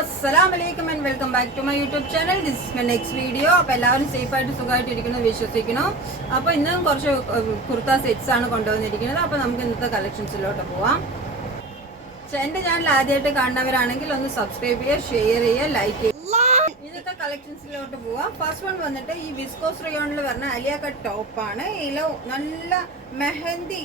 Assalamualaikum and welcome back to my YouTube channel. This is my next video. അപ്പോൾ എല്ലാവരും safe ആയിട്ട് സുഖമായിട്ട് ഇരിക്കുന്നു വിശ്വസിക്കുന്നു. അപ്പോൾ ഇന്നും കുറച്ച് കുർത്ത സെറ്റ്സ് ആണ് കൊണ്ടുവന്നിരിക്കുന്നത്. അപ്പോൾ നമുക്ക് ഇന്നത്തെ കളക്ഷൻസിലോട്ട് പോവാം. എൻ്റെ ചാനൽ ആദ്യമായിട്ട് കാണുന്നവരാണെങ്കിൽ ഒന്ന് സബ്സ്ക്രൈബ് ചെയ്യുക, ഷെയർ ചെയ്യുക, ലൈക്ക് ചെയ്യുക. ഇന്നത്തെ കളക്ഷൻസിലോട്ട് പോവാം. ഫസ്റ്റ് വൺ വന്നിട്ട് ഈ വിസ്കോസ് റയോണിൽ വരുന്ന അലിയ കട്ട് ടോപ്പാണ്. ഇതിലോ നല്ല മെഹന്തി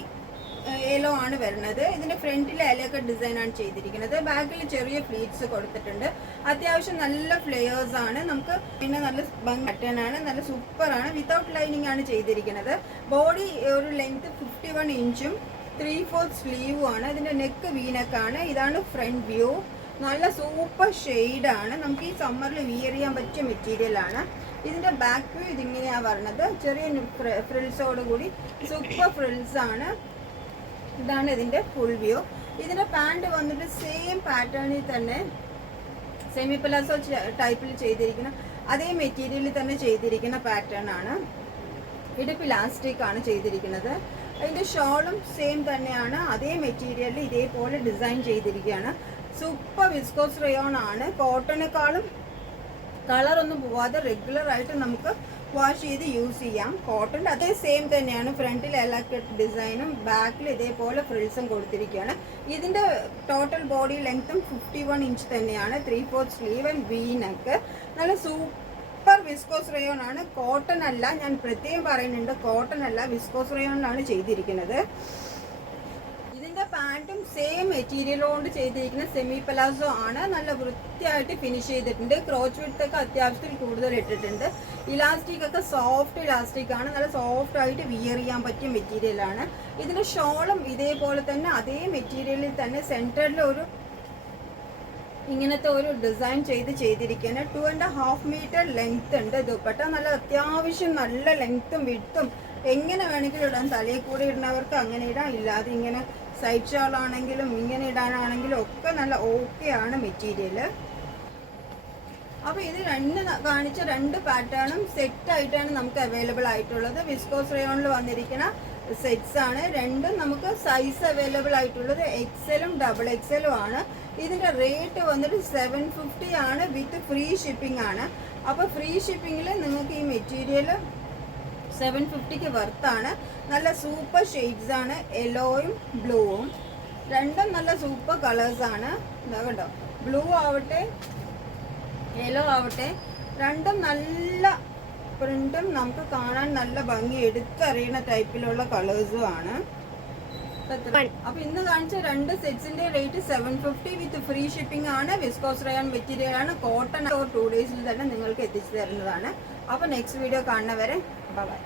യെല്ലോ ആണ് വരുന്നത്. ഇതിന്റെ ഫ്രണ്ടിൽ അലിയ ഡിസൈൻ ആണ് ചെയ്തിരിക്കുന്നത്. ബാക്കിൽ ചെറിയ ഫ്ലീറ്റ്സ് കൊടുത്തിട്ടുണ്ട്. അത്യാവശ്യം നല്ല ഫ്ലെയേഴ്സ് ആണ്. നമുക്ക് പിന്നെ നല്ല ഭംഗി പാറ്റേൺ ആണ്, നല്ല സൂപ്പർ ആണ്. വിത്തൗട്ട് ലൈനിങ് ആണ് ചെയ്തിരിക്കുന്നത്. ബോഡി ഒരു ലെങ്ത് 51 ഇഞ്ചും 3/4 സ്ലീവും ആണ്. ഇതിന്റെ നെക്ക് വീനക്കാണ്. ഇതാണ് ഫ്രണ്ട് വ്യൂ. നല്ല സൂപ്പർ ഷെയ്ഡ് ആണ്. നമുക്ക് ഈ സമ്മറിൽ വിയർ ചെയ്യാൻ പറ്റിയ മെറ്റീരിയൽ ആണ്. ഇതിന്റെ ബാക്ക് വ്യൂ ഇതിങ്ങനെയാ വരുന്നത്. ചെറിയ ഫ്രിൽസോട് കൂടി സൂപ്പർ ഫ്രിൽസ് ആണ്. ഇതാണ് ഇതിന്റെ ഫുൾ വ്യൂ. ഇതിന്റെ പാന്റ് വന്നിട്ട് സെയിം പാറ്റേണിൽ തന്നെ സെമി പലാസോ ടൈപ്പിൽ ചെയ്തിരിക്കുന്ന അതേ മെറ്റീരിയലിൽ തന്നെ ചെയ്തിരിക്കുന്ന പാറ്റേൺ ആണ്. ഇടുപ്പ് ഇലാസ്റ്റിക് ആണ് ചെയ്തിരിക്കുന്നത്. അതിന്റെ ഷോളും സെയിം തന്നെയാണ്. അതേ മെറ്റീരിയലിൽ ഇതേപോലെ ഡിസൈൻ ചെയ്തിരിക്കുകയാണ്. സൂപ്പർ വിസ്കോസ് റയോൺ ആണ്. കോട്ടണേക്കാളും കളറൊന്നും പോവാതെ റെഗുലർ ആയിട്ട് നമുക്ക് വാഷ് ചെയ്ത് യൂസ് ചെയ്യാം. കോട്ടൺ അതേ സെയിം തന്നെയാണ്. ഫ്രണ്ടിൽ എല്ലാ ഡിസൈനും ബാക്കിൽ ഇതേപോലെ ഫ്രിൽസും കൊടുത്തിരിക്കുകയാണ്. ഇതിന്റെ ടോട്ടൽ ബോഡി ലെങ്ത്തും 51 ഇഞ്ച് തന്നെയാണ്. 3/4 സ്ലീവ് ആൻഡ് വി നെക്ക്. നല്ല സൂപ്പർ വിസ്കോസ് റയോൺ ആണ്. കോട്ടൺ അല്ല, ഞാൻ പ്രത്യേകം പറയുന്നുണ്ട്, കോട്ടൺ അല്ല, വിസ്കോസ് റയോണിലാണ് ചെയ്തിരിക്കുന്നത്. ഇതിന്റെ പാന്റും സെയിം മെറ്റീരിയൽ കൊണ്ട് ചെയ്തിരിക്കുന്ന സെമി പലാസോ ആണ്. നല്ല വൃത്തിയായിട്ട് ഫിനിഷ് ചെയ്തിട്ടുണ്ട്. ക്രോച്ച് വിഡ്ത്ത് ഒക്കെ അത്യാവശ്യത്തിൽ കൂടുതൽ ഇട്ടിട്ടുണ്ട്. ഇലാസ്റ്റിക് ഒക്കെ സോഫ്റ്റ് ഇലാസ്റ്റിക് ആണ്. നല്ല സോഫ്റ്റ് ആയിട്ട് വിയർ ചെയ്യാൻ പറ്റിയ മെറ്റീരിയൽ ആണ്. ഇതിന്റെ ഷോളും ഇതേപോലെ തന്നെ അതേ മെറ്റീരിയലിൽ തന്നെ സെന്ററിൽ ഒരു ഇങ്ങനത്തെ ഒരു ഡിസൈൻ ചെയ്തിരിക്കുകയാണ്. 2.5 മീറ്റർ ലെങ്ത് ഉണ്ട്. ദുപ്പട്ട നല്ല അത്യാവശ്യം നല്ല ലെങ്ത്തും വിഡ്ത്തും എങ്ങനെ വേണമെങ്കിലും ഇടാൻ. തലയിൽ കൂടെ ഇടുന്നവർക്ക് അങ്ങനെ ഇടാം, ഇല്ലാതെ ഇങ്ങനെ സൈഡ് ഷോൾ ആണെങ്കിലും ഇങ്ങനെ ഇടാനാണെങ്കിലും ഒക്കെ നല്ല ഓക്കെ ആണ് മെറ്റീരിയൽ. അപ്പോൾ ഇത് കാണിച്ച രണ്ട് പാറ്റേണും സെറ്റ് ആയിട്ടാണ് നമുക്ക് അവൈലബിൾ ആയിട്ടുള്ളത്. വിസ്കോസ് റയോണിൽ വന്നിരിക്കുന്ന സെറ്റ്സ് ആണ്. രണ്ടും നമുക്ക് സൈസ് അവൈലബിൾ ആയിട്ടുള്ളത് XL-ഉം XXL-ഉം ആണ്. ഇതിന്റെ റേറ്റ് വന്നിട്ട് 750 ആണ്. വിത്ത് ഫ്രീ ഷിപ്പിംഗ് ആണ്. അപ്പോൾ ഫ്രീ ഷിപ്പിങ്ങിൽ നിങ്ങൾക്ക് ഈ മെറ്റീരിയൽ 750ക്ക് വർത്താണ്. നല്ല സൂപ്പർ ഷെയ്ഡ്സ് ആണ്. യെല്ലോയും ബ്ലൂവും രണ്ടും നല്ല സൂപ്പർ കളേഴ്സ് ആണ്. ഇതാ കണ്ടോ, ബ്ലൂ ആവട്ടെ യെല്ലോ ആവട്ടെ രണ്ടും നല്ല പ്രിന്റും നമുക്ക് കാണാൻ നല്ല ഭംഗി എടുത്തറിയുന്ന ടൈപ്പിലുള്ള കളേഴ്സും ആണ്. അപ്പൊ ഇന്ന് കാണിച്ച രണ്ട് സെറ്റ്സിന്റെ റേറ്റ് 750 വിത്ത് ഫ്രീ ഷിപ്പിംഗ് ആണ്. വിസ്കോസ് റയോൺ മെറ്റീരിയൽ ആണ്. കോട്ടൺ 2 ഡേയ്സിൽ തന്നെ നിങ്ങൾക്ക് എത്തിച്ചു തരുന്നതാണ്. അപ്പൊ നെക്സ്റ്റ് വീഡിയോ കാണുന്നവരെ ബൈ.